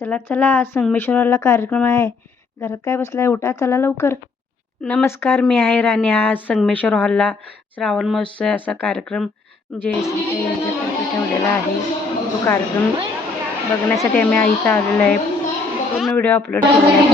चला चला, संगमेश्वरला कार्यक्रम आहे. घरात काय बसलाय, उठा चला लवकर. नमस्कार, मी आहे राणी. आज संगमेश्वर हॉलला श्रावण महोत्सव असा कार्यक्रम JSC यांच्यातर्फे ठेवलेला आहे. तो कार्यक्रम बघण्यासाठी आम्ही इथं आलेलो आहे. पूर्ण व्हिडिओ अपलोड केलेला आहे.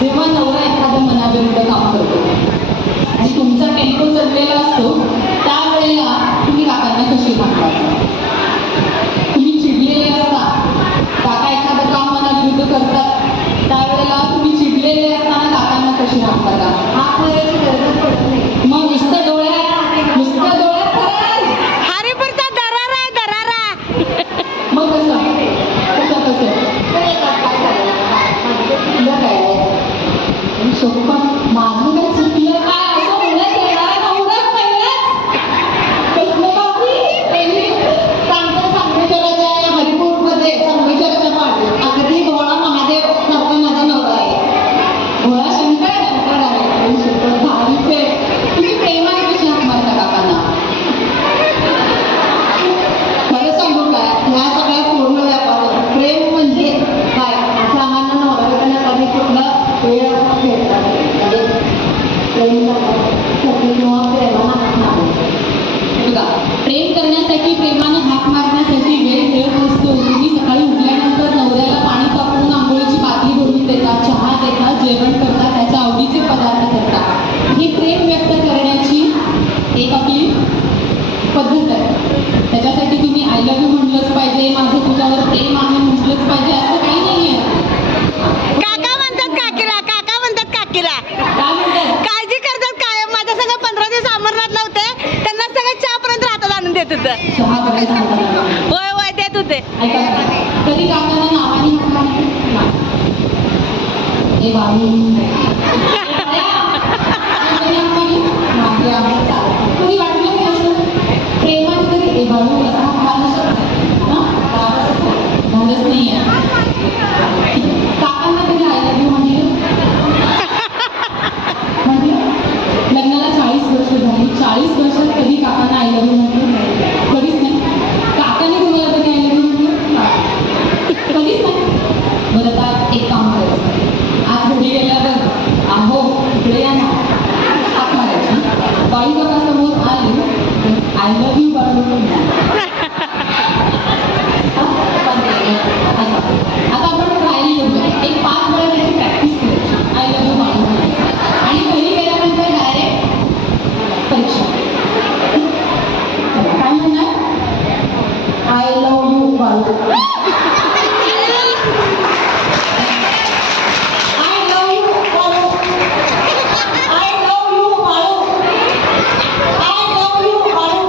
जेव्हा नवरा एखाद्या मनाविरुद्ध काम करतो आणि तुमचा टेम्पो चाललेला असतो त्यावेळेला तुम्ही काकांना कशी हाकलाता? तुम्ही चिडलेले असता, काका एखादं काम मनाविरुद्ध करतात त्यावेळेला तुम्ही चिडलेले असताना काकांना कशी हाकलाता? हाक मारायची गरज पडत नाही. मग नुसतं डोळ्यात हरिपूरचा दरारा मग कसं सोप्पा माझं काय चुकलं काय असं म्हणत येणार नवरा पहिलाच कृष्णबाबी सांगतो संगमेश्वराच्या हरिपूरमध्ये संगमेश्वराच्या पाठ अगदी भोळा महादेव सारखा माझा नवरा आहे. भोळा शंकर आहे भारीचे. तुम्ही प्रेमाने कशी हाक मारता काकांना? खरं सांगू काय, ह्या सगळ्या पूर्ण व्यापारात प्रेम म्हणजे काय असं आम्हाला नवरा कधी कुठला वेळ प्रेम करण्यासाठी प्रेमानं हाक मारण्यासाठी वेळ मिळत नसतो. तुम्ही सकाळी उठल्यानंतर नवऱ्याला पाणी तापवून आंघोळीची बाटली भरून देतात, चहा देतात, जेवण करतात, त्याच्या आवडीचे पदार्थ करतात. ही प्रेम व्यक्त करण्याची एक आपली पद्धत आहे. त्याच्यासाठी तुम्ही आय लव्ह यू म्हटलंच पाहिजे, माझं तुझ्यावर प्रेम आहे म्हटलंच पाहिजे असं काही नाही आहे. काळजी करतात काय. माझ्या सगळं 15 दिवस अमरनाथला होते, त्यांना सगळं चहापर्यंत हातात आणून देत होतं. होय होय देत होते. कधी काकांना नावाने कधी वाटलं की असं प्रेमाने कधी बाळू असा झालंच नाही आहे. काकांना कधी आय लव्ह यू लग्नाला 40 वर्ष झाली, 40 वर्षात कधी काकांना आय लव्ह यू म्हटलं? कधीच नाही. काकाने तुम्हाला कधी आय लव्ह यू म्हटलं? कधीच नाही. बरं आता एक काम करायचं, आज घरी गेल्यावर अहो इकडे या ना हाक मारायची. बाई बघा समोर आली आय लव्ह यू बाळू. आता आपण ट्रायल घेऊया, एक 5 वेळा त्याची प्रॅक्टिस करायची आय लव्ह यू बाळू आणि घरी गेल्यानंतर डायरेक्ट परीक्षा. काय म्हणणार? I love you Balu. I love you Balu. I love you Balu. I love you Balu.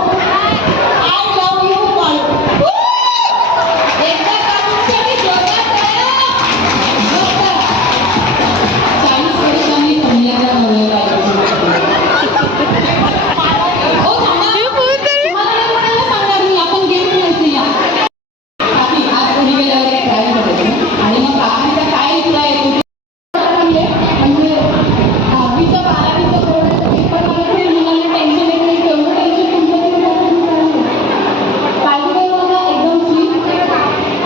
I love you Balu. एकदा काढून जोरात 40 वर्षांनी पहिल्यांदा नवऱ्याला आपण गेम खेळूया. आज घरी गेल्यावर एक ट्राय करायचं आणि मग काकांचा काय रिप्लाय येतो म्हणजे 10वीचं 12वीचं बोर्डाचं पेपर आलं मुलांना टेन्शन येत नाही. तेवढं टेन्शन तुमचं काळजी करू नका. एकदम फ्री.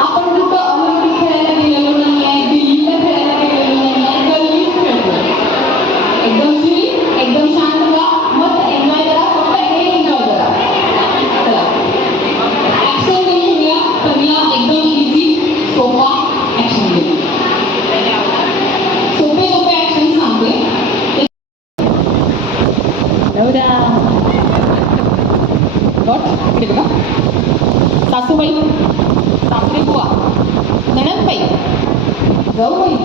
आपण कुठं ऑलिम्पिक खेळायला गेलेलो नाही आहे, दिल्लीला खेळायला गेलेलो नाही आहे, गल्लीत खेळतो. एकदम फ्री, एकदम शांत व्हा, मस्त एन्जॉय करा. फक्त हे एन्जॉय करा. चला ऍक्शन घेऊया. पहिला एकदम इझी सोपा ऍक्शन घेऊ. सोपे ऍक्शन सांगते. इकडे बघा. सासूबाई, सासरे बुवा, नणंदबाई, जाऊबाई,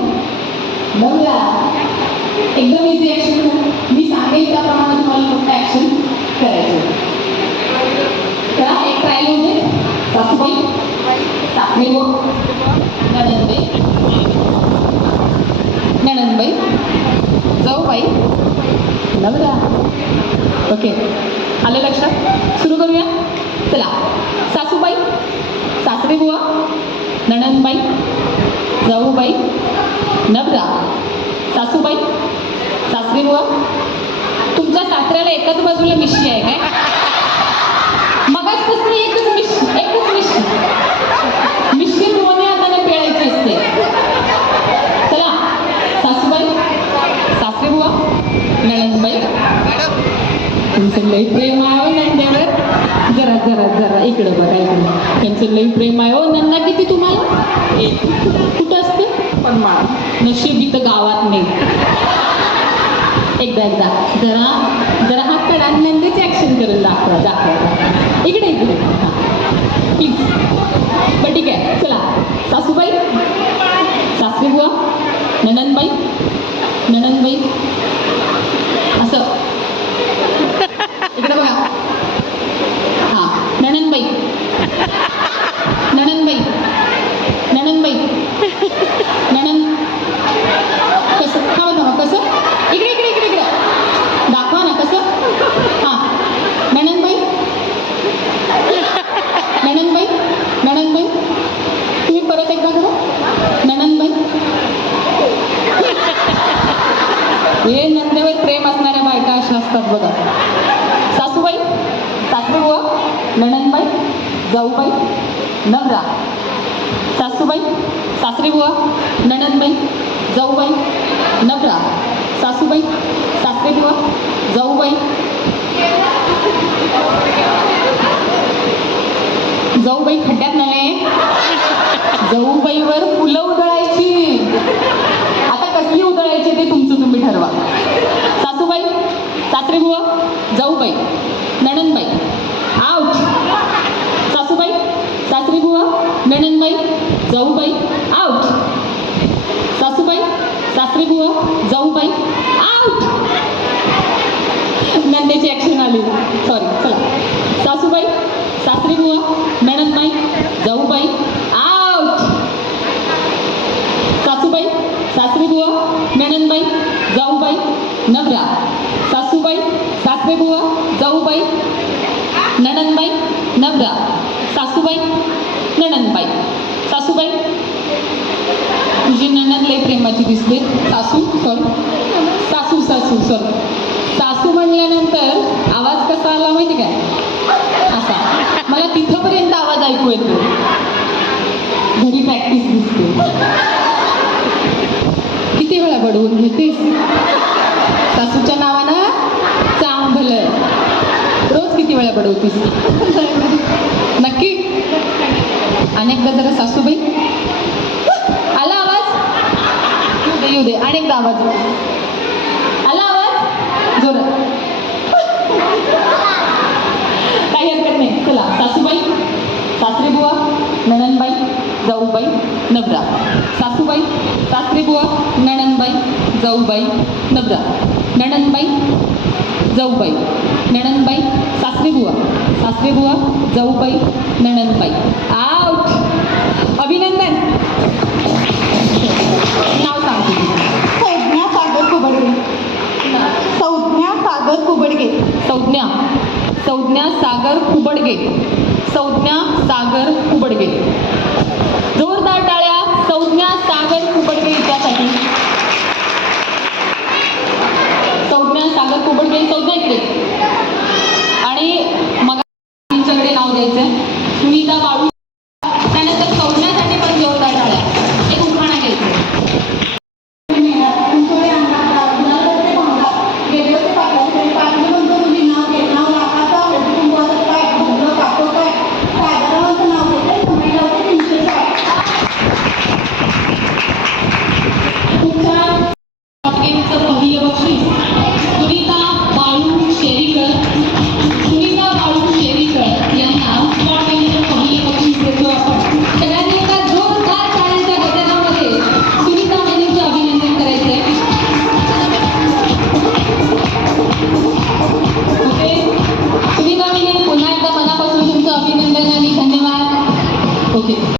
नवरा. एकदम इझी ऍक्शन. मी सांगेल त्याप्रमाणे तुम्हाला फक्त ऍक्शन करायचं. नणंदबाई नणंदबाई जाऊबाई नवरा. ओके, आलं लक्षात? सुरू करूया. चला, सासूबाई, सासरे बुवा, नणंदबाई, जाऊबाई, नवरा. सासूबाई, सासरे बुवा. तुमच्या सासऱ्याला एकाच बाजूला मिशी आहे काय? मगाचपासून एकच मिशी मिशी दोन्ही हाताने पिळायची असते. चला, सासूबाई, सासरे बुवा, नणंदबाई. तुमचं लई प्रेम आहे हो नंद्यावर. जरा जरा जरा इकडं बघा, इकडं. त्यांचं लई प्रेम आहे हो. नंदा किती तुम्हाला? कुठं असते? पण नशीब इथं गावात नाही. एकदा जरा जरा हात काढा आणि नंदेची ऍक्शन करून दाखवा. इकडे इकडे हां प्लीज. बरं ठीक आहे. चला, सासूबाई, सासरे बुवा, नणंदबाई, नणंदबाई. असं इकडे बघा. हां, नणंदबाई, नणंदबाई, नणंदबाई, नणंद. कसं? थांबा कसं? इकडे इकडे इकडे इकडे दाखवा ना कसं. हां, नणंदबाई, नणंदबाई, नणंदबाई. तुम्ही परत एकदा करा. नणंदबाई. हे नंदेवर प्रेम असणाऱ्या बायका अशा असतात बघा. सासूबाई, सासरे बुवा, नणंदबाई, जाऊबाई, नवरा. सासूबाई, सासरे बुवा, नणंदबाई, जाऊबाई, नवरा. सासूबाई, सासरे बुवा, जाऊबाई, जाऊबाई खड्ड्यात नव्हे, जाऊबाईवर फुलं उधळायची. आता कसली उधळायची ते तुमचं तुम्ही ठरवा. सासूबाई, सासरे बुवा, जाऊबाई, नणंदबाई. आउट. सासूबाई, सासरे बुवा, नणंदबाई, जाऊबाई. आउट. सासूबाई, सासरे बुवा, जाऊबाई. आउट. नंदेची ऍक्शन आली. सॉरी. चला, सासूबाई, सासरे बुवा, नणंदबाई, जाऊबाई. आउट. सासूबाई, सासरे बुवा, नणंदबाई, जाऊबाई, नवरा. सासूबाई, सासरे बुवा, जाऊबाई, नणंदबाई, नवरा. सासूबाई, नणंदबाई. सासूबाई, तुझी नणंद लई प्रेमाची दिसते. सासू सॉरी. सासू म्हणल्यानंतर आवाज कसा आला माहिती काय? असा. मला तिथंपर्यंत आवाज ऐकू येतो. घरी प्रॅक्टिस दिसते. किती वेळा बडवून घेतेस सासूच्या नावानं? चांग भलं. रोज किती वेळा बडवतीस? नक्की? अनेकदा जरा सासूबाई. आला आवाज? येऊ दे. अनेकदा आवाज आला. आवाज जोरात. काही हरकत नाही. चला, सासूबाई, सासरे बुवा, नणंदबाई, जाऊबाई, नवरा. सासूबाई, सासरे बुवा, नणंदबाई, जाऊबाई, नवरा. नणंदबाई, जाऊबाई, नणंदबाई, सासरे बुवा, जाऊबाई, नणंदबाई. आउट. अभिनंदन. नाव सांगते. संज्ञा सागर कुबडगे. संज्ञा सागर कुबडगे. संज्ञा सागर कुबडगे. संज्ञा सागर कुबडगे. जोरदार टाळ्या संज्ञा सागर कुबडगे हिच्यासाठी. संज्ञा सागर कुबडगे. संज्ञा इकडे. आणि मग त्यांच्याकडे नाव द्यायचं. सुनीता बाळू. त्यानंतर संज्ञासाठी पण जोरदार टाळ्या. एक उखाणा घ्यायचं. पहिलं बक्षीस सुनीता बाळू शेरीकर. सुनीता बाळू शेरीकर यांना स्पॉट गेमचं पहिलं बक्षीस देतो आपण. सगळ्यांनी एका जोरदार टाळ्यांच्या गजरामध्ये सुनीता वहिनींचं अभिनंदन करायचंय. ओके, सुनीता वहिनी पुन्हा एकदा मनापासून तुमचं अभिनंदन आणि धन्यवाद. ओके.